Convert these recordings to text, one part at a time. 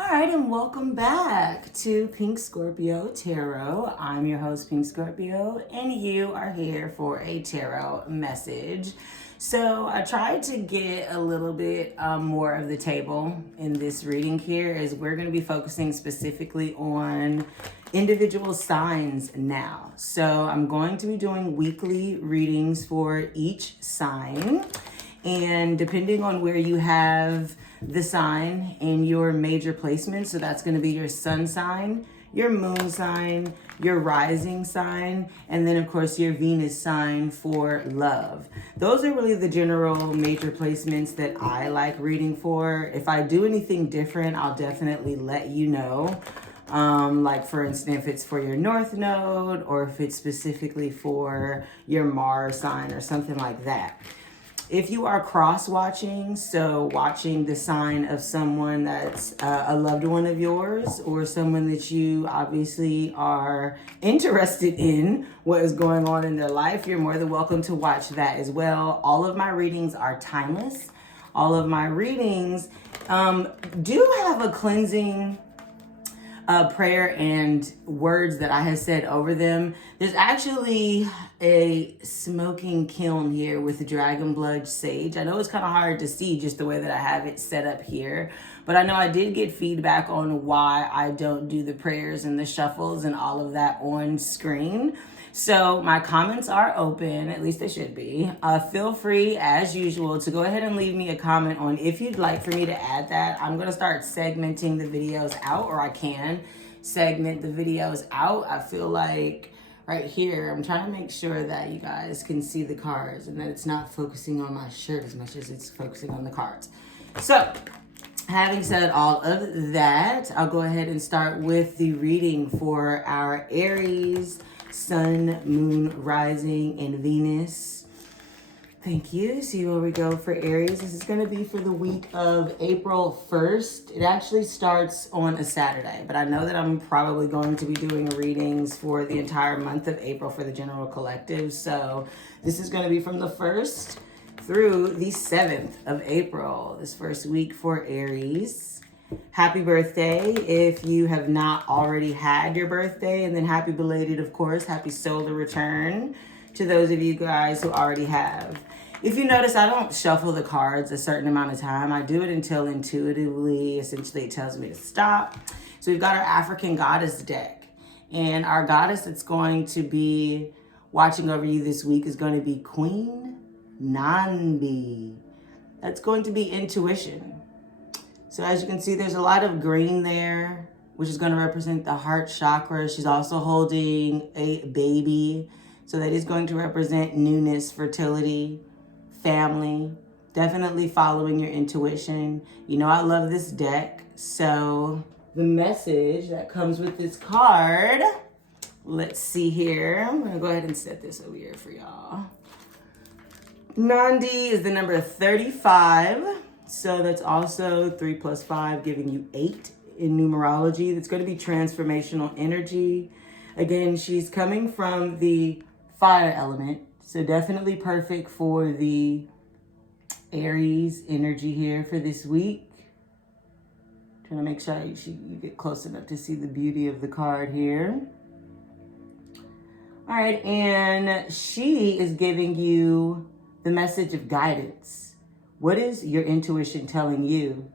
All right, and welcome back to Pink Scorpio Tarot. I'm your host, Pink Scorpio, and you are here for a tarot message. So I tried to get a little bit more of the table in this reading here, as we're going to be focusing specifically on individual signs now. So I'm going to be doing weekly readings for each sign. And depending on where you have the sign in your major placements, so that's going to be your sun sign, your moon sign, your rising sign, and then of course your Venus sign for love. Those are really the general major placements that I like reading for. If I do anything different, I'll definitely let you know. Like for instance, if it's for your North Node or if it's specifically for your Mars sign or something like that. If you are cross-watching, so watching the sign of someone that's a loved one of yours or someone that you obviously are interested in what is going on in their life, you're more than welcome to watch that as well. All of my readings are timeless. All of my readings do have a cleansing prayer and words that I have said over them. There's actually a smoking kiln here with dragon blood sage. I know it's kind of hard to see just the way that I have it set up here, but I know I did get feedback on why I don't do the prayers and the shuffles and all of that on screen. So my comments are open, at least they should be. Feel free, as usual, to go ahead and leave me a comment on if you'd like for me to add that. I'm going to start segmenting the videos out, or I can segment the videos out. I feel like right here, I'm trying to make sure that you guys can see the cards and that it's not focusing on my shirt as much as it's focusing on the cards. So, having said all of that, I'll go ahead and start with the reading for our Aries, Sun, Moon, Rising, and Venus. Thank you. See where we go for Aries. This is going to be for the week of April 1st. It actually starts on a Saturday, but I know that I'm probably going to be doing readings for the entire month of April for the general collective. So this is going to be from the 1st through the 7th of April, this first week for Aries. Happy birthday if you have not already had your birthday, and then happy belated, of course. Happy solar return to those of you guys who already have. If you notice, I don't shuffle the cards a certain amount of time. I do it until intuitively, essentially it tells me to stop. So we've got our African goddess deck, and our goddess that's going to be watching over you this week is going to be Queen Nandi. That's going to be intuition. So as you can see, there's a lot of green there, which is going to represent the heart chakra. She's also holding a baby. So that is going to represent newness, fertility, family, definitely following your intuition. You know, I love this deck. So the message that comes with this card, let's see here. I'm going to go ahead and set this over here for y'all. Nandi is the number 35. So that's also 3 plus 5, giving you 8 in numerology. That's going to be transformational energy. Again, she's coming from the fire element. So definitely perfect for the Aries energy here for this week. Trying to make sure you get close enough to see the beauty of the card here. All right, and she is giving you the message of guidance. What is your intuition telling you?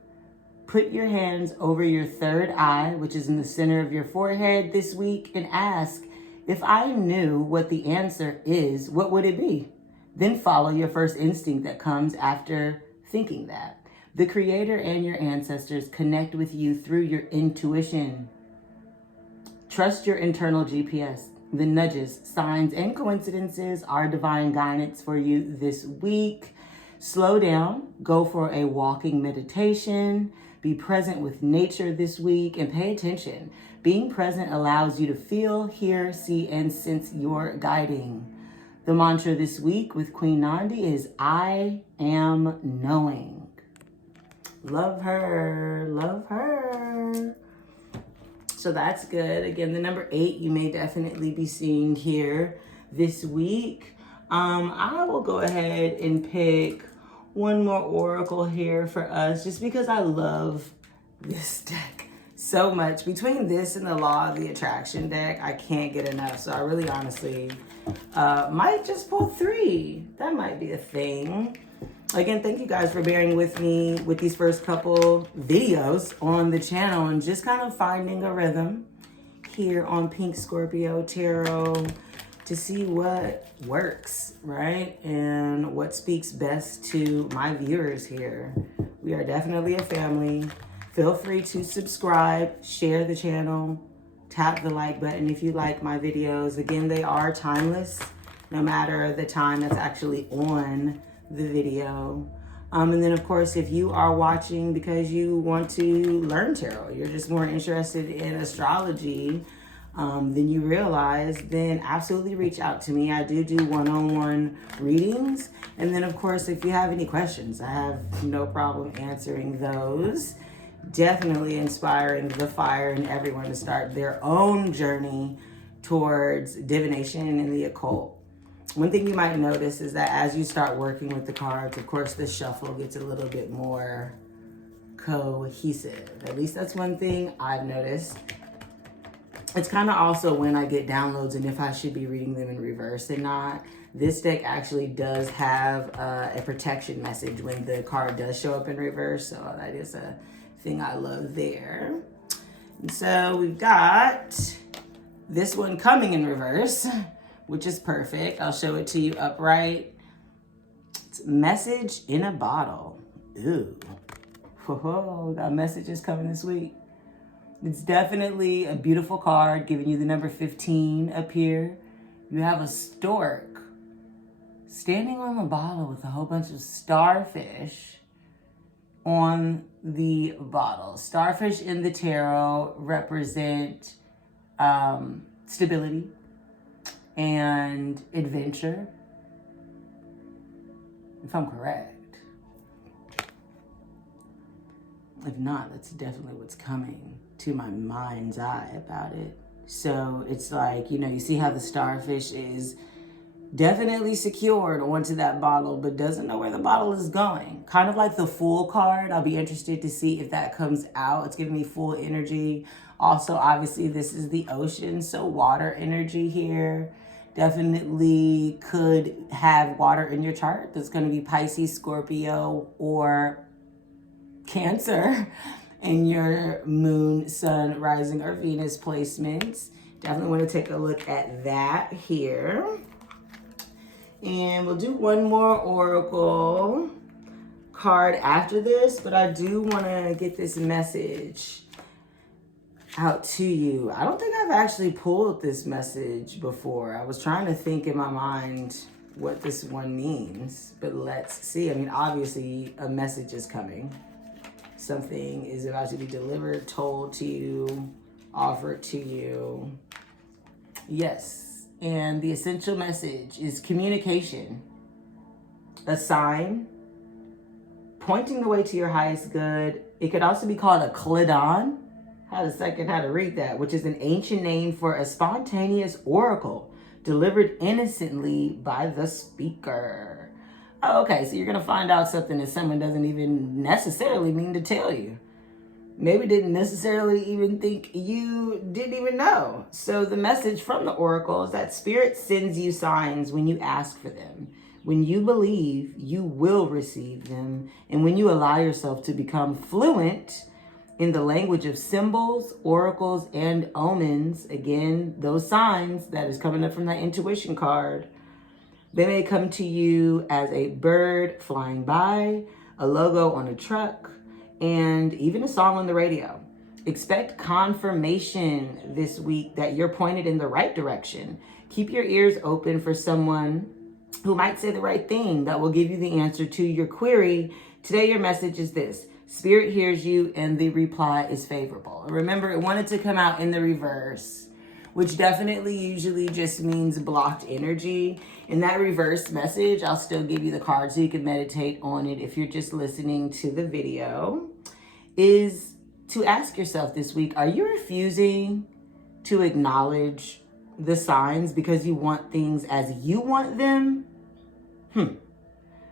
Put your hands over your third eye, which is in the center of your forehead this week, and ask, if I knew what the answer is, what would it be? Then follow your first instinct that comes after thinking that. The Creator and your ancestors connect with you through your intuition. Trust your internal GPS. The nudges, signs, and coincidences are divine guidance for you this week. Slow down, go for a walking meditation, be present with nature this week, and pay attention. Being present allows you to feel, hear, see, and sense your guiding. The mantra this week with Queen Nandi is, I am knowing. Love her, love her. So that's good. Again, the number 8 you may definitely be seeing here this week. I will go ahead and pick one more oracle here for us, just because I love this deck so much. Between this and the Law of the Attraction deck, I can't get enough. So I really honestly might just pull 3. That might be a thing. Again, thank you guys for bearing with me with these first couple videos on the channel and just kind of finding a rhythm here on Pink Scorpio Tarot to see what works, right? And what speaks best to my viewers here. We are definitely a family. Feel free to subscribe, share the channel, tap the like button if you like my videos. Again, they are timeless, no matter the time that's actually on the video. And then of course, if you are watching because you want to learn tarot, you're just more interested in astrology than you realize, then absolutely reach out to me. I do one-on-one readings. And then of course, if you have any questions, I have no problem answering those. Definitely inspiring the fire in everyone to start their own journey towards divination and the occult. One thing you might notice is that as you start working with the cards, of course, the shuffle gets a little bit more cohesive. At least that's one thing I've noticed. It's kind of also when I get downloads and if I should be reading them in reverse and not. This deck actually does have a protection message when the card does show up in reverse. So that is a thing I love there. And so we've got this one coming in reverse, which is perfect. I'll show it to you upright. It's message in a bottle. Ooh. Whoa, got messages coming this week. It's definitely a beautiful card, giving you the number 15 up here. You have a stork standing on the bottle with a whole bunch of starfish on the bottle. Starfish in the tarot represent stability and adventure, if I'm correct. If not, that's definitely what's coming to my mind's eye about it. So it's like, you know, you see how the starfish is definitely secured onto that bottle, but doesn't know where the bottle is going. Kind of like the Fool card. I'll be interested to see if that comes out. It's giving me full energy. Also, obviously, this is the ocean, so water energy here. Definitely could have water in your chart. That's going to be Pisces, Scorpio, or Cancer in your moon, sun, rising, or Venus placements. Definitely want to take a look at that here. And we'll do one more oracle card after this, but I do want to get this message out to you. I don't think I've actually pulled this message before. I was trying to think in my mind what this one means, but let's see. I mean, obviously a message is coming. Something is about to be delivered, told to you, offered to you. Yes. And the essential message is communication, a sign, pointing the way to your highest good. It could also be called a Klidon. How to read that, which is an ancient name for a spontaneous oracle delivered innocently by the speaker. Oh, okay, so you're going to find out something that someone doesn't even necessarily mean to tell you. Maybe didn't necessarily even think you didn't even know. So the message from the oracle is that Spirit sends you signs when you ask for them. When you believe, you will receive them. And when you allow yourself to become fluent in the language of symbols, oracles, and omens, again, those signs that is coming up from that intuition card, they may come to you as a bird flying by, a logo on a truck, and even a song on the radio. Expect confirmation this week that you're pointed in the right direction. Keep your ears open for someone who might say the right thing that will give you the answer to your query. Today, your message is this: Spirit hears you and the reply is favorable. Remember, it wanted to come out in the reverse, which definitely usually just means blocked energy. In that reverse message, I'll still give you the card so you can meditate on it if you're just listening to the video, is to ask yourself this week, are you refusing to acknowledge the signs because you want things as you want them?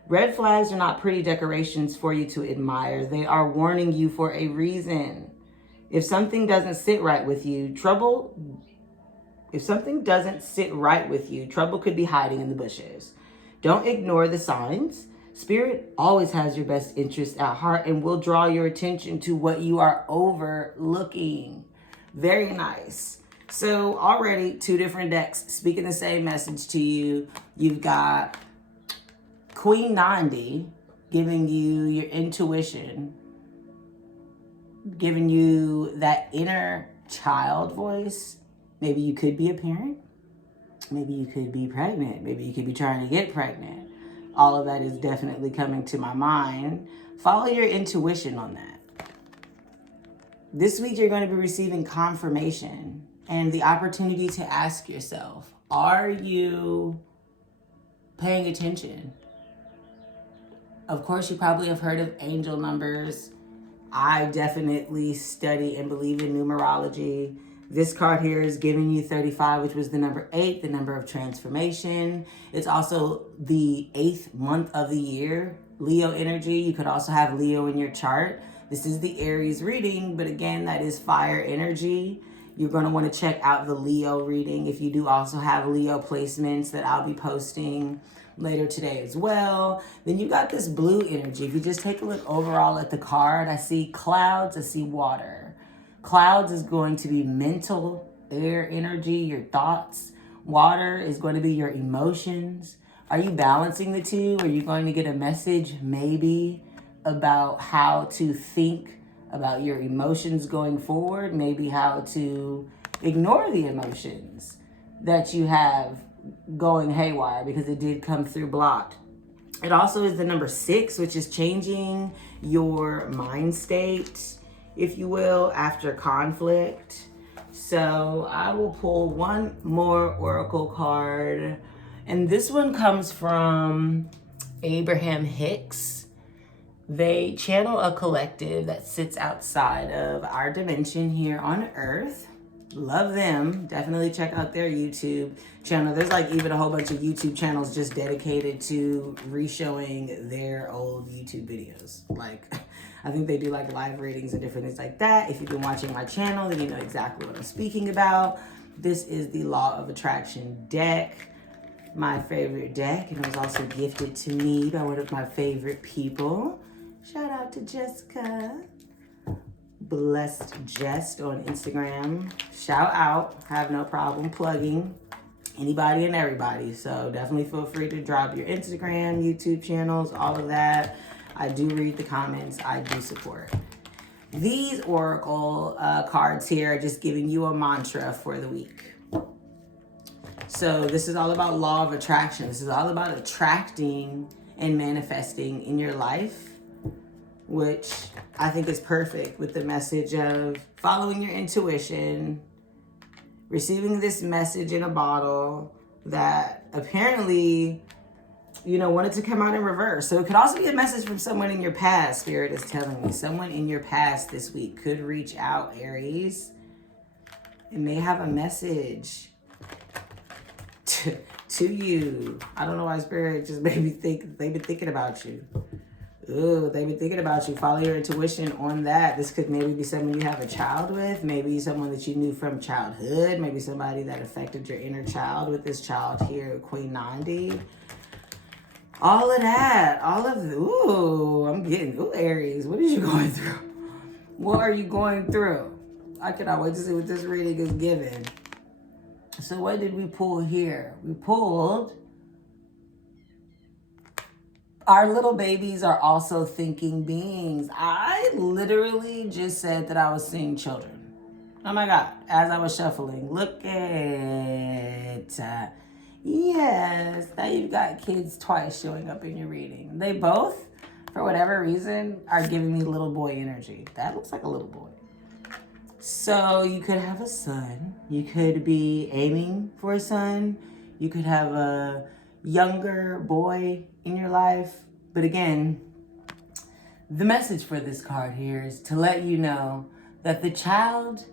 Red flags are not pretty decorations for you to admire. They are warning you for a reason. If something doesn't sit right with you, trouble could be hiding in the bushes. Don't ignore the signs. Spirit always has your best interest at heart and will draw your attention to what you are overlooking. Very nice. So already 2 different decks speaking the same message to you. You've got Queen Nandi giving you your intuition, giving you that inner child voice. Maybe you could be a parent. Maybe you could be pregnant. Maybe you could be trying to get pregnant. All of that is definitely coming to my mind. Follow your intuition on that. This week, you're going to be receiving confirmation and the opportunity to ask yourself, are you paying attention? Of course, you probably have heard of angel numbers. I definitely study and believe in numerology. This card here is giving you 35, which was the number 8, the number of transformation. It's also the 8th month of the year, Leo energy. You could also have Leo in your chart. This is the Aries reading, but again, that is fire energy. You're going to want to check out the Leo reading if you do also have Leo placements that I'll be posting later today as well. Then you got this blue energy. If you just take a look overall at the card, I see clouds, I see water. Clouds is going to be mental, air energy, your thoughts. Water is going to be your emotions. Are you balancing the two? Are you going to get a message maybe about how to think about your emotions going forward? Maybe how to ignore the emotions that you have going haywire, because it did come through blocked. It also is the number 6, which is changing your mind state, if you will, after conflict. So I will pull one more oracle card, and this one comes from Abraham Hicks. They channel a collective that sits outside of our dimension here on Earth. Love them. Definitely check out their YouTube channel. There's like even a whole bunch of YouTube channels just dedicated to re-showing their old YouTube videos. Like, I think they do like live readings and different things like that. If you've been watching my channel, then you know exactly what I'm speaking about. This is the Law of Attraction deck, my favorite deck, and it was also gifted to me by one of my favorite people. Shout out to Jessica. Blessed Jest on Instagram. Shout out. Have no problem plugging anybody and everybody. So definitely feel free to drop your Instagram, YouTube channels, all of that. I do read the comments. I do support. These oracle cards here are just giving you a mantra for the week. So this is all about law of attraction. This is all about attracting and manifesting in your life, which I think is perfect with the message of following your intuition, receiving this message in a bottle that apparently, wanted to come out in reverse. So it could also be a message from someone in your past. Spirit is telling me someone in your past this week could reach out, Aries, and may have a message to you. I don't know why Spirit just made me think they've been thinking about you. Ooh, they've been thinking about you. Follow your intuition on that. This could maybe be someone you have a child with. Maybe someone that you knew from childhood. Maybe somebody that affected your inner child with this child here, Queen Nandi. All of that. I'm getting, Aries, what are you going through? What are you going through? I cannot wait to see what this reading is giving. So what did we pull here? We pulled... Our little babies are also thinking beings. I literally just said that I was seeing children. Oh my God, as I was shuffling. Look at, yes, now you've got kids twice showing up in your reading. They both, for whatever reason, are giving me little boy energy. That looks like a little boy. So you could have a son. You could be aiming for a son. You could have a younger boy in your life. But again, the message for this card here is to let you know that the child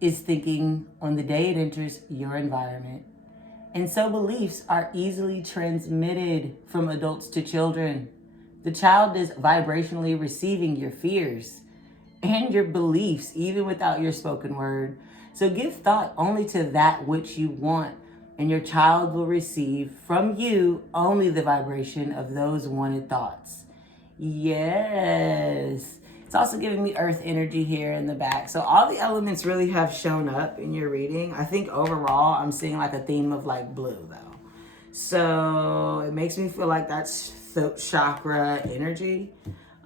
is thinking on the day it enters your environment. And so beliefs are easily transmitted from adults to children. The child is vibrationally receiving your fears and your beliefs, even without your spoken word. So give thought only to that which you want, and your child will receive from you only the vibration of those wanted thoughts. Yes. It's also giving me earth energy here in the back. So all the elements really have shown up in your reading. I think overall I'm seeing like a theme of like blue though. So it makes me feel like that's throat chakra energy.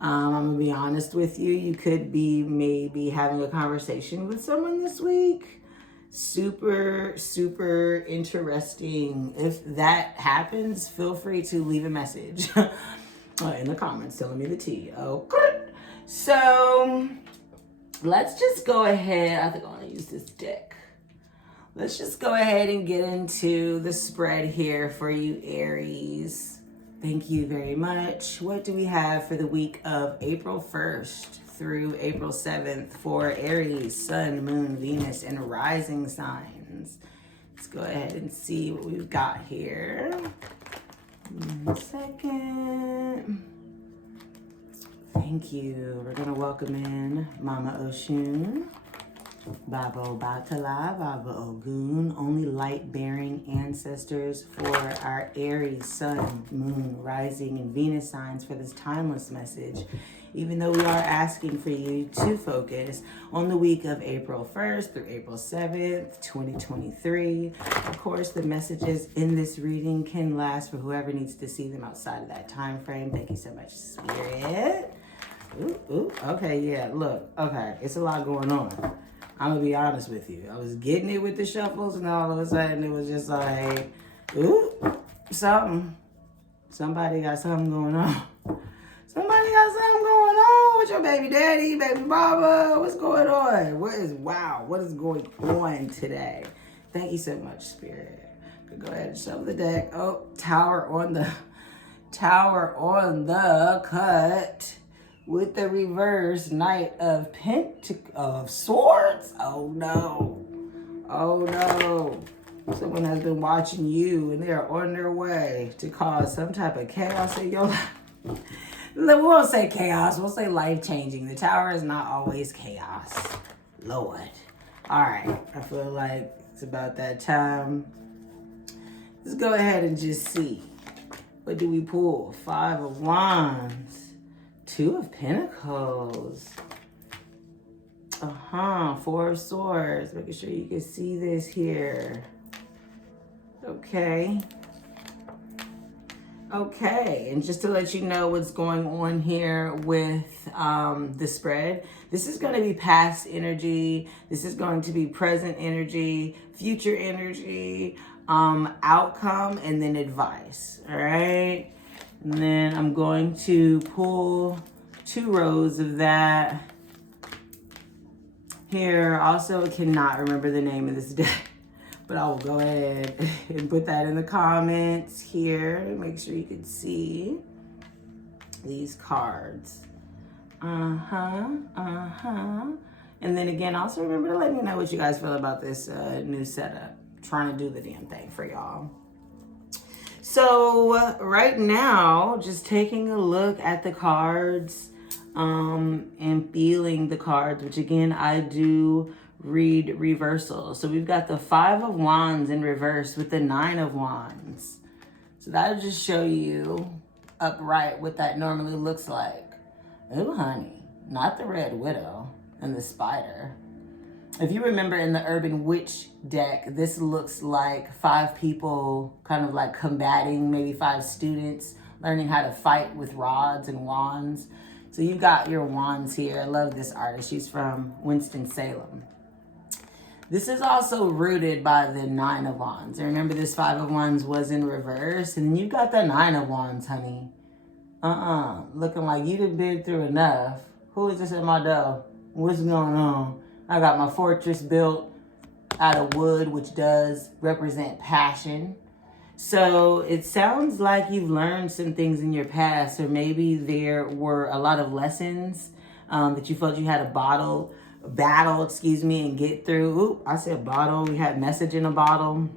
I'm gonna be honest with you. You could be maybe having a conversation with someone this week. Super, super interesting. If that happens, feel free to leave a message in the comments telling me the tea. Okay. So let's just go ahead. I think I want to use this deck. Let's just go ahead and get into the spread here for you, Aries. Thank you very much. What do we have for the week of April 1st through April 7th for Aries, Sun, Moon, Venus, and rising signs? Let's go ahead and see what we've got here. 1 second. Thank you. We're going to welcome in Mama Oshun, Baba Obatala, Baba Ogun, only light-bearing ancestors for our Aries, Sun, Moon, Rising, and Venus signs for this timeless message. Even though we are asking for you to focus on the week of April 1st through April 7th, 2023. Of course, the messages in this reading can last for whoever needs to see them outside of that time frame. Thank you so much, Spirit. Ooh, okay, yeah, look, okay, it's a lot going on. I'm gonna be honest with you. I was getting it with the shuffles, and all of a sudden it was just like, ooh, somebody got something going on. Somebody got something going on with your baby daddy, baby mama. What's going on? What is going on today? Thank you so much, Spirit. Go ahead and shuffle the deck. Oh, tower on the cut. With the reverse Knight of Swords. Oh no. Someone has been watching you and they are on their way to cause some type of chaos in your life. We won't say chaos, we'll say life-changing. The tower is not always chaos. Lord. Alright, I feel like it's about that time. Let's go ahead and just see. What do we pull? 5 of Wands. 2 of Pentacles. 4 of Swords. Making sure you can see this here. Okay, and just to let you know what's going on here with the spread, this is going to be past energy. This is going to be present energy, future energy, outcome, and then advice. All right. And then I'm going to pull 2 rows of that here. Also, cannot remember the name of this deck, but I will go ahead and put that in the comments here. Make sure you can see these cards. And then again, also remember to let me know what you guys feel about this new setup. Trying to do the damn thing for y'all. So right now, just taking a look at the cards and feeling the cards, which again, I do read reversal. So we've got the 5 of Wands in reverse with the 9 of Wands. So that'll just show you upright what that normally looks like. Oh, honey, not the Red Widow and the Spider. If you remember in the Urban Witch deck, this looks like 5 people kind of like combating, maybe 5 students learning how to fight with rods and wands. So you've got your wands here. I love this artist. She's from Winston-Salem. This is also rooted by the 9 of Wands. And remember, this 5 of Wands was in reverse. And then you got the 9 of Wands, honey. Looking like you done been through enough. Who is this at my door? What's going on? I got my fortress built out of wood, which does represent passion. So it sounds like you've learned some things in your past, or maybe there were a lot of lessons that you felt you had to battle, and get through. Oop, I said bottle. We had message in a bottle.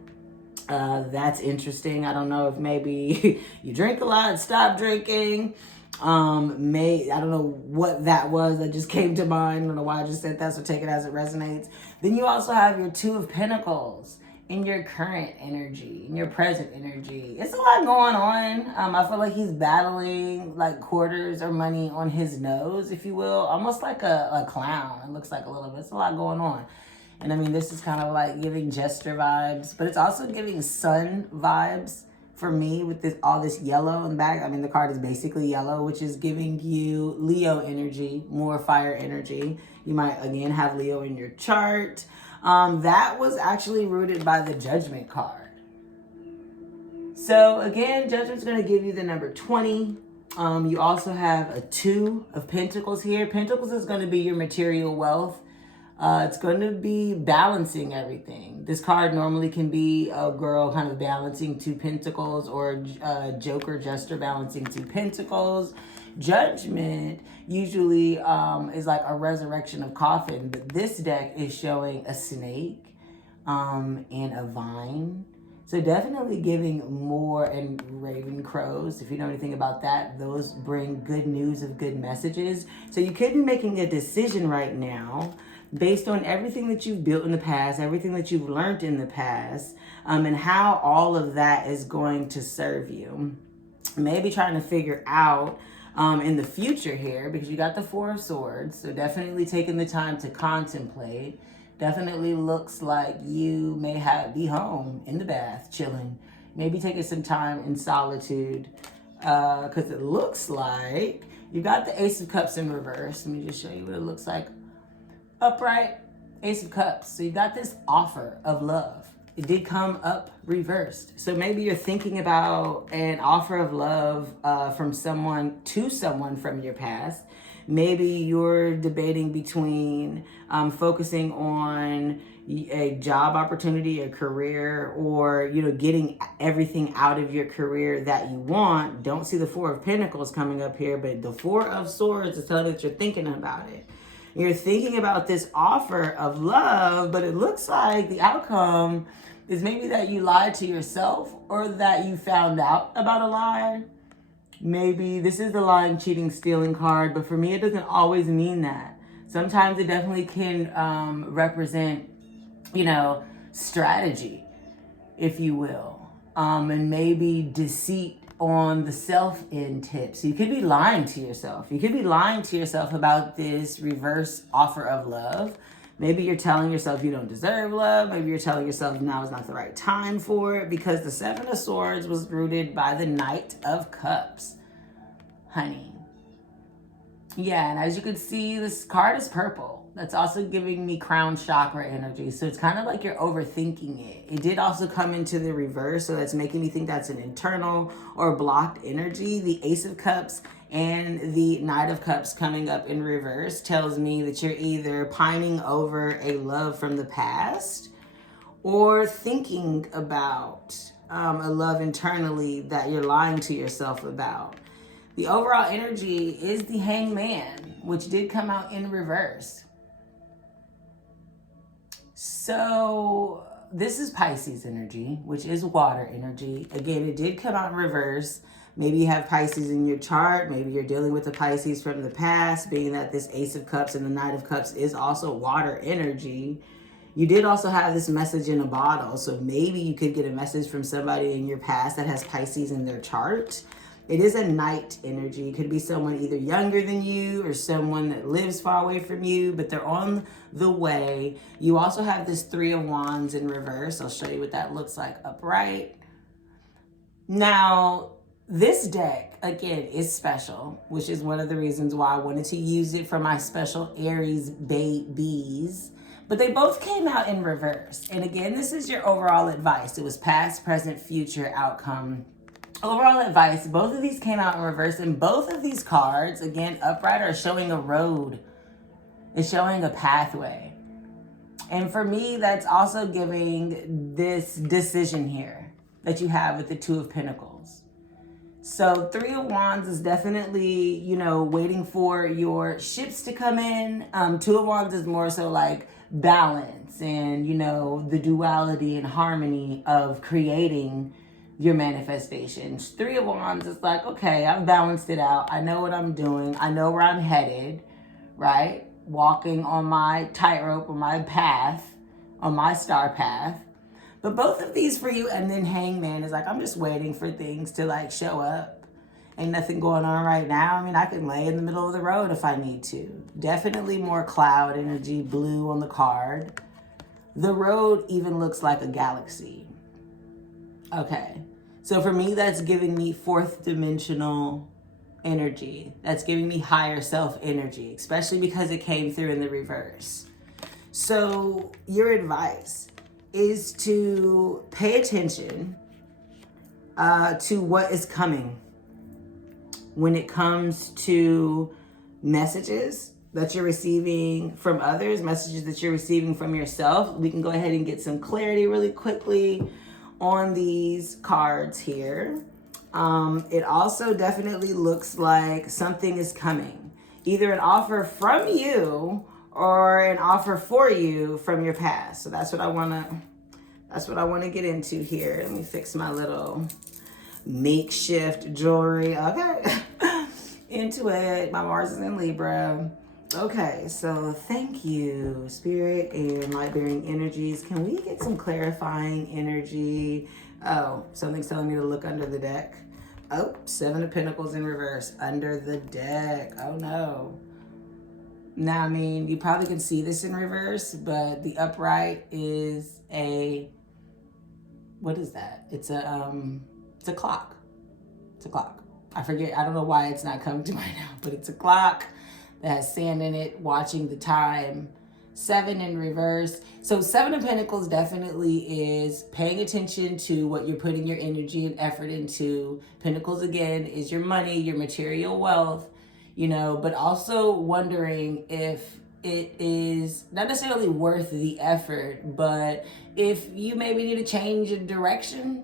That's interesting. I don't know if maybe you drink a lot, stop drinking. I don't know what that was that just came to mind. I don't know why I just said that, so take it as it resonates. Then you also have your Two of Pentacles in your current energy, in your present energy. It's a lot going on. I feel like he's battling like quarters or money on his nose, if you will, almost like a clown. It looks like a little bit. It's a lot going on. And I mean, this is kind of like giving jester vibes, but it's also giving sun vibes for me with this all this yellow in the back. I mean, the card is basically yellow, which is giving you Leo energy, more fire energy. You might, again, have Leo in your chart. That was actually rooted by the Judgment card. So, again, Judgment's going to give you the number 20. You also have a Two of Pentacles here. Pentacles is going to be your material wealth. It's going to be balancing everything. This card normally can be a girl kind of balancing two pentacles, or a joker jester balancing two pentacles. Judgment usually is like a resurrection of coffin, but this deck is showing a snake and a vine. So definitely giving more, and raven crows. If you know anything about that, those bring good news of good messages. So you could be making a decision right now based on everything that you've built in the past, everything that you've learned in the past, and how all of that is going to serve you. Maybe trying to figure out in the future here, because you got the Four of Swords, so definitely taking the time to contemplate. Definitely looks like you may be home in the bath, chilling. Maybe taking some time in solitude, because it looks like you got the Ace of Cups in reverse. Let me just show you what it looks like. Upright, Ace of Cups. So you got this offer of love. It did come up reversed. So maybe you're thinking about an offer of love from someone to someone from your past. Maybe you're debating between focusing on a job opportunity, a career, or, you know, getting everything out of your career that you want. Don't see the Four of Pentacles coming up here, but the Four of Swords is telling that you're thinking about it. You're thinking about this offer of love, but it looks like the outcome is maybe that you lied to yourself, or that you found out about a lie. Maybe this is the lying, cheating, stealing card, but for me, it doesn't always mean that. Sometimes it definitely can represent, you know, strategy, if you will, and maybe deceit on the self-end tip. So you could be lying to yourself. You could be lying to yourself about this reverse offer of love. Maybe you're telling yourself you don't deserve love. Maybe you're telling yourself now is not the right time for it, because the Seven of Swords was rooted by the Knight of Cups. Honey. Yeah, and as you can see, this card is purple. That's also giving me crown chakra energy. So it's kind of like you're overthinking it. It did also come into the reverse, so that's making me think that's an internal or blocked energy. The Ace of Cups and the Knight of Cups coming up in reverse tells me that you're either pining over a love from the past, or thinking about a love internally that you're lying to yourself about. The overall energy is the Hangman, which did come out in reverse. So this is Pisces energy, which is water energy. Again, it did come out in reverse. Maybe you have Pisces in your chart. Maybe you're dealing with the Pisces from the past, being that this Ace of Cups and the Knight of Cups is also water energy. You did also have this message in a bottle. So maybe you could get a message from somebody in your past that has Pisces in their chart. It is a knight energy. It could be someone either younger than you or someone that lives far away from you, but they're on the way. You also have this Three of Wands in reverse. I'll show you what that looks like upright. Now, this deck, again, is special, which is one of the reasons why I wanted to use it for my special Aries babies. But they both came out in reverse. And again, this is your overall advice. It was past, present, future, outcome. Overall advice, both of these came out in reverse, and both of these cards, again, upright, are showing a road. It's showing a pathway. And for me, that's also giving this decision here that you have with the Two of Pentacles. So Three of Wands is definitely, you know, waiting for your ships to come in. Two of Wands is more so like balance and, you know, the duality and harmony of creating your manifestations. Three of Wands is like, okay, I've balanced it out. I know what I'm doing. I know where I'm headed, right? Walking on my tightrope, or my path, on my star path. But both of these for you, and then Hangman is like, I'm just waiting for things to like show up. Ain't nothing going on right now. I mean, I can lay in the middle of the road if I need to. Definitely more cloud energy, blue on the card. The road even looks like a galaxy. Okay. So for me, that's giving me fourth dimensional energy. That's giving me higher self energy, especially because it came through in the reverse. So your advice is to pay attention to what is coming when it comes to messages that you're receiving from others, messages that you're receiving from yourself. We can go ahead and get some clarity really quickly on these cards here. It also definitely looks like something is coming. Either an offer from you or an offer for you from your past. So that's what I want to get into here. Let me fix my little makeshift jewelry. Okay. Into it. My Mars is in Libra. Okay, so thank you, Spirit and light-bearing energies. Can we get some clarifying energy? Oh, something's telling me to look under the deck. Oh, Seven of Pentacles in reverse under the deck. Oh no. Now, I mean, you probably can see this in reverse, but the upright is what is that? It's a clock. It's a clock. I forget. I don't know why it's not coming to mind now, but it's a clock that has sand in it, watching the time. Seven in reverse. So Seven of Pentacles definitely is paying attention to what you're putting your energy and effort into. Pentacles, again, is your money, your material wealth, but also wondering if it is not necessarily worth the effort, but if you maybe need a change in direction.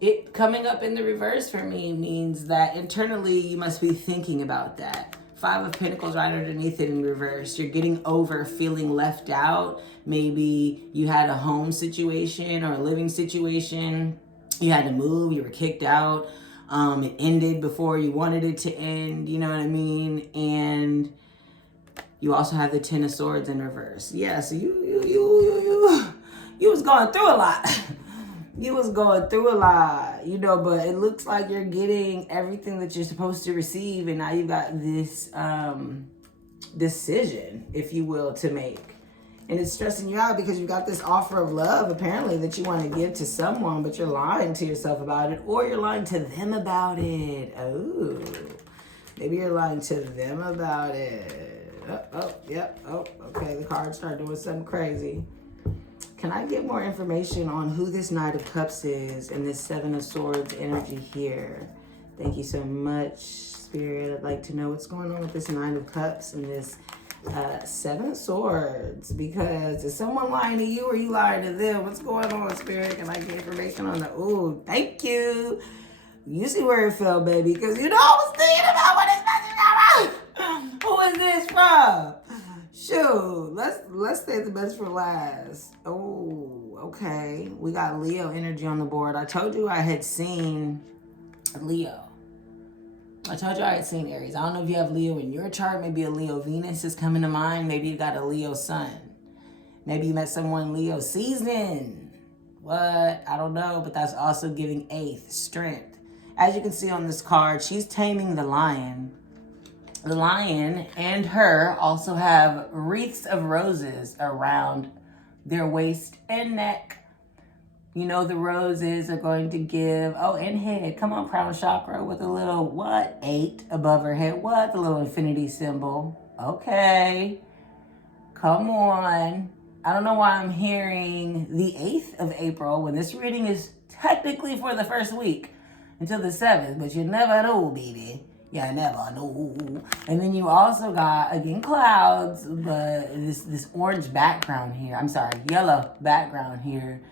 It coming up in the reverse for me means that internally you must be thinking about that. Five of Pentacles right underneath it in reverse. You're getting over feeling left out. Maybe you had a home situation or a living situation. You had to move. You were kicked out. It ended before you wanted it to end. You know what I mean? And you also have the Ten of Swords in reverse. Yeah, so you was going through a lot. You was going through a lot, but it looks like you're getting everything that you're supposed to receive, and now you got this decision, if you will, to make. And it's stressing you out because you got this offer of love, apparently, that you want to give to someone, but you're lying to yourself about it, or you're lying to them about it. Oh, maybe you're lying to them about it. Okay, the cards start doing something crazy. Can I get more information on who this Knight of Cups is and this Seven of Swords energy here? Thank you so much, Spirit. I'd like to know what's going on with this Nine of Cups and this Seven of Swords. Because is someone lying to you or you lying to them? What's going on, Spirit? Can I get information on the... Ooh, thank you. You see where it fell, baby. Because I was thinking about what is who is this from? Shoot, let's save the best for last. Oh, okay. We got Leo energy on the board. I told you I had seen Leo. I told you I had seen Aries. I don't know if you have Leo in your chart. Maybe a Leo Venus is coming to mind. Maybe you got a Leo Sun. Maybe you met someone Leo season. What? I don't know, but that's also giving eighth, strength. As you can see on this card, she's taming the lion. The lion and her also have wreaths of roses around their waist and neck. The roses are going to give, and head. Come on, crown chakra with a little, 8 above her head. What? The little infinity symbol. Okay. Come on. I don't know why I'm hearing the 8th of April when this reading is technically for the first week until the 7th, but you never know, baby. Yeah, I never know. And then you also got, again, clouds, but this orange background here, yellow background here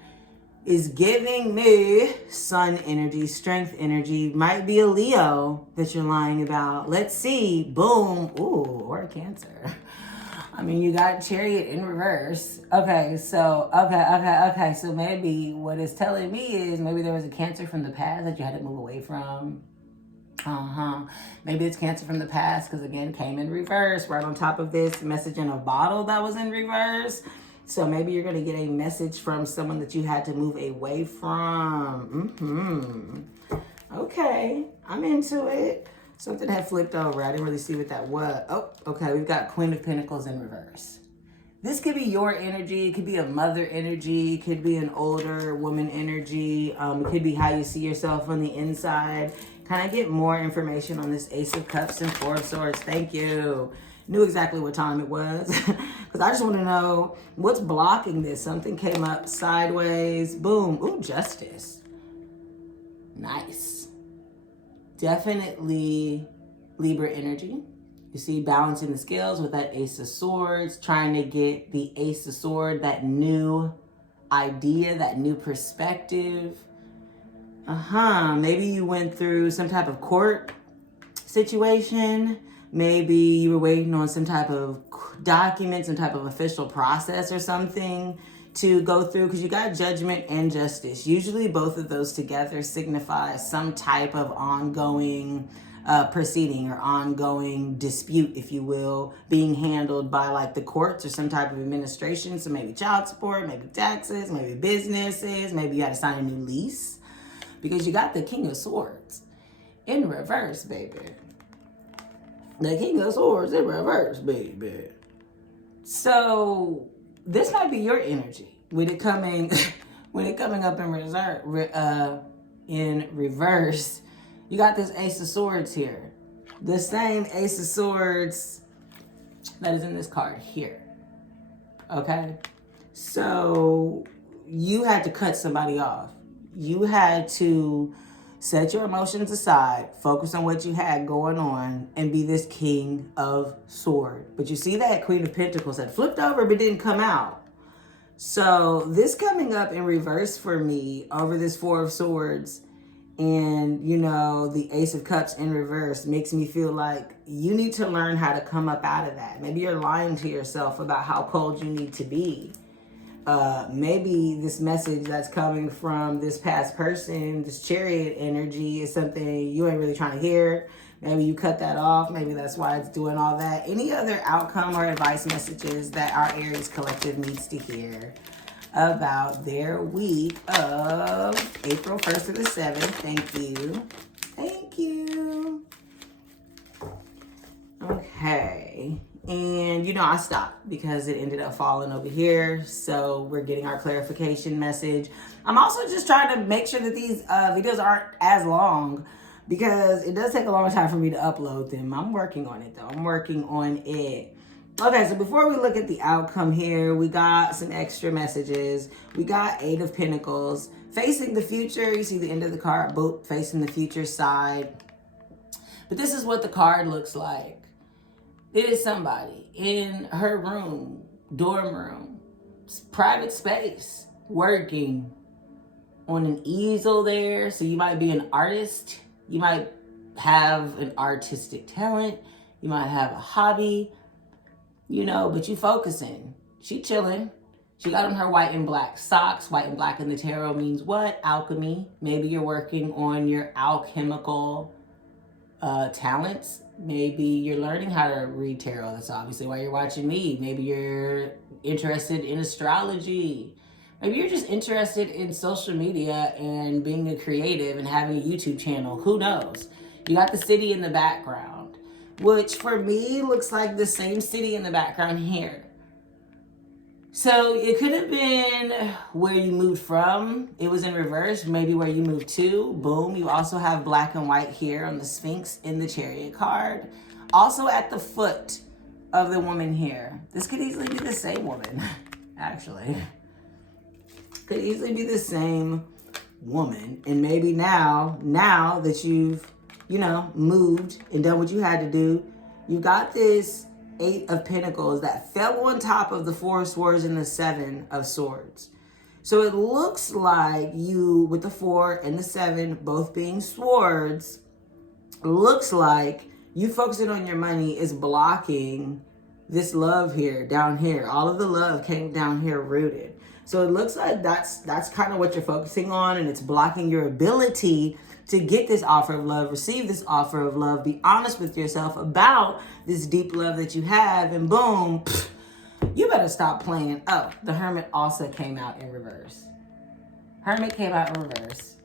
is giving me sun energy, strength energy. Might be a Leo that you're lying about. Let's see. Boom. Ooh, or a Cancer. I mean, you got Chariot in reverse. Okay, so, okay. So maybe what it's telling me is maybe there was a Cancer from the past that you had to move away from. Maybe it's Cancer from the past because, again, came in reverse right on top of this message in a bottle that was in reverse. So maybe you're going to get a message from someone that you had to move away from. Okay, I'm into it. Something had flipped over. I didn't really see what that was. Oh, okay. We've got Queen of Pentacles in reverse. This could be your energy. It could be a mother energy. It could be an older woman energy. It could be how you see yourself on the inside. Can I get more information on this Ace of Cups and Four of Swords? Thank you. Knew exactly what time it was. Because I just want to know what's blocking this. Something came up sideways. Boom. Ooh, Justice. Nice. Definitely Libra energy. You see, balancing the scales with that Ace of Swords, trying to get the Ace of Swords, that new idea, that new perspective. Maybe you went through some type of court situation. Maybe you were waiting on some type of document, some type of official process or something to go through, because you got Judgment and Justice. Usually both of those together signify some type of ongoing proceeding or ongoing dispute, if you will, being handled by like the courts or some type of administration. So maybe child support, maybe taxes, maybe businesses, maybe you had to sign a new lease, because you got the King of Swords in reverse, baby. The King of Swords in reverse, baby. So this might be your energy with it coming up in reverse. You got this Ace of Swords here. The same Ace of Swords that is in this card here. Okay? So you had to cut somebody off. You had to set your emotions aside, focus on what you had going on, and be this King of Swords. But you see that Queen of Pentacles that flipped over but didn't come out. So this coming up in reverse for me over this Four of Swords and, you know, the Ace of Cups in reverse makes me feel like you need to learn how to come up out of that. Maybe you're lying to yourself about how cold you need to be. Maybe this message that's coming from this past person, this Chariot energy, is something you ain't really trying to hear. Maybe you cut that off. Maybe that's why it's doing all that. Any other outcome or advice messages that our Aries collective needs to hear about their week of April 1st to the 7th. Thank you. Thank you. Okay. And, you know, I stopped because it ended up falling over here. So we're getting our clarification message. I'm also just trying to make sure that these videos aren't as long, because it does take a long time for me to upload them. I'm working on it, though. I'm working on it. Okay, so before we look at the outcome here, we got some extra messages. We got Eight of Pentacles. Facing the future, you see the end of the card, boop, facing the future side. But this is what the card looks like. It is somebody in her room, dorm room, private space, working on an easel there. So you might be an artist. You might have an artistic talent. You might have a hobby. You know, but you focusing. She chilling. She got on her white and black socks. White and black in the tarot means what? Alchemy. Maybe you're working on your alchemical talents. Maybe you're learning how to read tarot. That's obviously why you're watching me. Maybe you're interested in astrology. Maybe you're just interested in social media and being a creative and having a YouTube channel. Who knows? You got the city in the background, which for me looks like the same city in the background here. So it could have been where you moved from. It was in reverse, maybe where you moved to. Boom. You also have black and white here on the Sphinx in the Chariot card. Also at the foot of the woman here. This could easily be the same woman, actually. Could easily be the same woman. And maybe now that you've, you know, moved and done what you had to do, you got this Eight of Pentacles that fell on top of the Four of Swords and the Seven of Swords. So it looks like you, with the 4 and the 7 both being swords, looks like you focusing on your money is blocking this love here, down here. All of the love came down here rooted. So it looks like that's kind of what you're focusing on, and it's blocking your ability to get this offer of love, receive this offer of love, be honest with yourself about this deep love that you have, and boom, you better stop playing. Oh, the Hermit also came out in reverse. Hermit came out in reverse.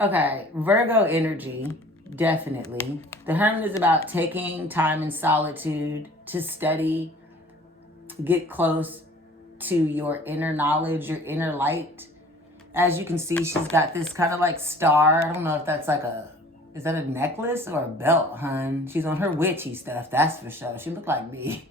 Okay, Virgo energy, definitely. The Hermit is about taking time in solitude to study, get close to your inner knowledge, your inner light. As you can see, she's got this kind of like star. I don't know if that's like is that a necklace or a belt, hun? She's on her witchy stuff, that's for sure. She looked like me.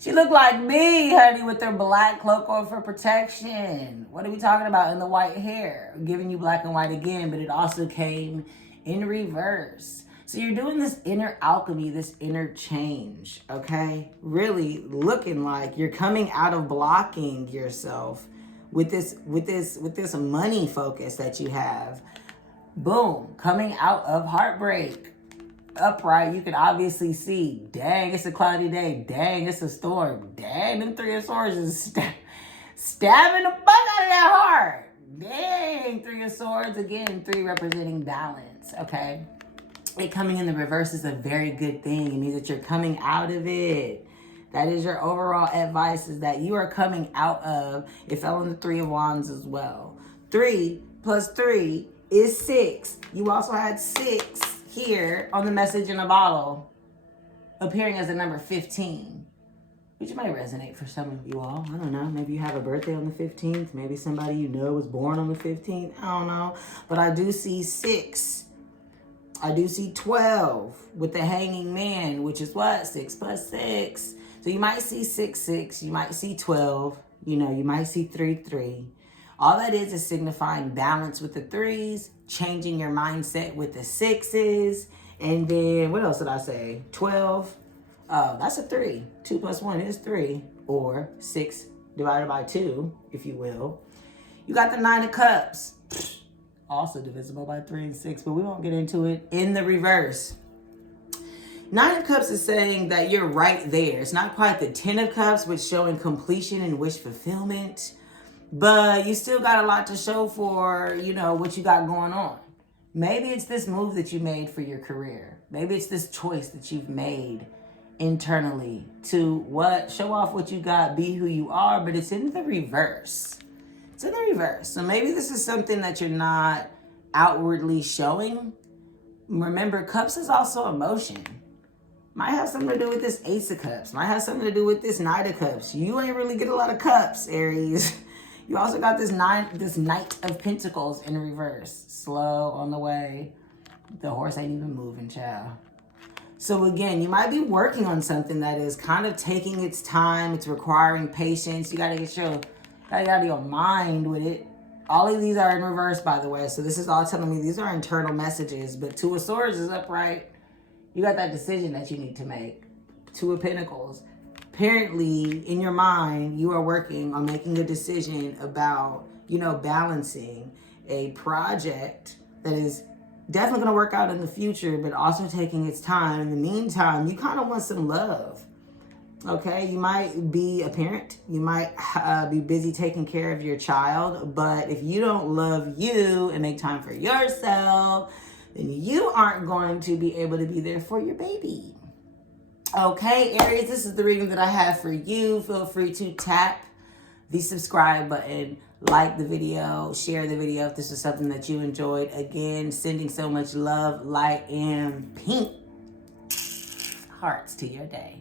She looked like me, honey, with her black cloak on for protection. What are we talking about in the white hair? I'm giving you black and white again, but it also came in reverse. So you're doing this inner alchemy, this inner change, okay? Really looking like you're coming out of blocking yourself with this money focus that you have. Boom, coming out of heartbreak. Upright, you can obviously see, dang, it's a cloudy day. Dang, it's a storm. Dang, them 3 of Swords is stabbing the fuck out of that heart. Dang, 3 of Swords, again, 3 representing balance, okay? It coming in the reverse is a very good thing. It means that you're coming out of it. That is your overall advice, is that you are coming out of, it fell in the 3 of Wands as well. 3 plus 3 is 6. You also had 6 here on the message in a bottle, appearing as the number 15, which might resonate for some of you all. I don't know. Maybe you have a birthday on the 15th. Maybe somebody you know was born on the 15th. I don't know. But I do see 6. I do see 12 with the Hanging Man, which is what? 6 plus 6. So you might see 6, 6. You might see 12. You know, you might see 3, 3. All that is signifying balance with the 3s, changing your mindset with the 6s. And then, what else did I say? 12. Oh, that's a 3. 2 plus 1 is 3. Or 6 divided by 2, if you will. You got the 9 of Cups. Also divisible by 3 and 6, but we won't get into it. In the reverse, 9 of Cups is saying that you're right there. It's not quite the 10 of Cups, which showing completion and wish fulfillment, but you still got a lot to show for, you know, what you got going on. Maybe it's this move that you made for your career. Maybe it's this choice that you've made internally to what? Show off what you got, be who you are, but it's in the reverse. It's in the reverse. So maybe this is something that you're not outwardly showing. Remember, Cups is also emotion. Might have something to do with this Ace of Cups. Might have something to do with this Knight of Cups. You ain't really get a lot of cups, Aries. You also got this Knight of Pentacles in reverse. Slow on the way. The horse ain't even moving, child. So again, you might be working on something that is kind of taking its time. It's requiring patience. You got to get out of your mind with it. All of these are in reverse, by the way. So this is all telling me these are internal messages. But 2 of Swords is upright. You got that decision that you need to make. 2 of Pentacles. Apparently, in your mind, you are working on making a decision about, you know, balancing a project that is definitely going to work out in the future, but also taking its time. In the meantime, you kind of want some love. Okay, you might be a parent. You might be busy taking care of your child. But if you don't love you and make time for yourself, then you aren't going to be able to be there for your baby. Okay, Aries, this is the reading that I have for you. Feel free to tap the subscribe button, like the video, share the video if this is something that you enjoyed. Again, sending so much love, light, and pink hearts to your day.